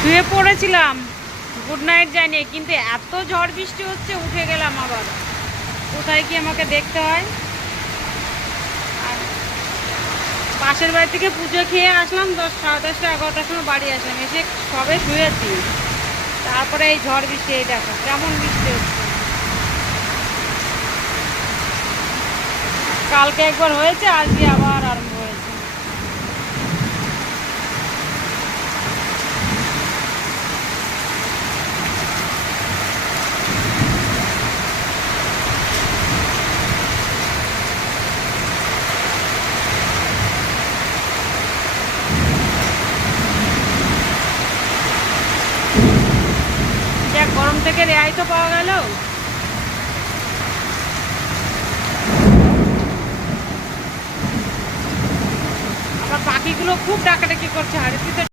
শুয়ে পড়েছিলাম, good night যাইনি, কিন্তু এত ঝড় বৃষ্টি হচ্ছে উঠে গেলাম আবার। কোথায় কি আমাকে দেখতে হয়। আর পাশের বাড়ি থেকে পুজো খেয়ে আসলাম 10, 10:30, 11টার সময় বাড়ি আসলাম, এসে সবে শুয়েছি। তারপরে এই ঝড় বৃষ্টি, এই দেখো কেমন বৃষ্টি হচ্ছে। কালকে একবার হয়েছে, আজকে আবার আরম্ভ হয়েছে। যা গরম থেকে রেহাই তো পাওয়া গেল। আবার পাখিগুলো খুব ডাকাডাকি করছে, হাড়িতে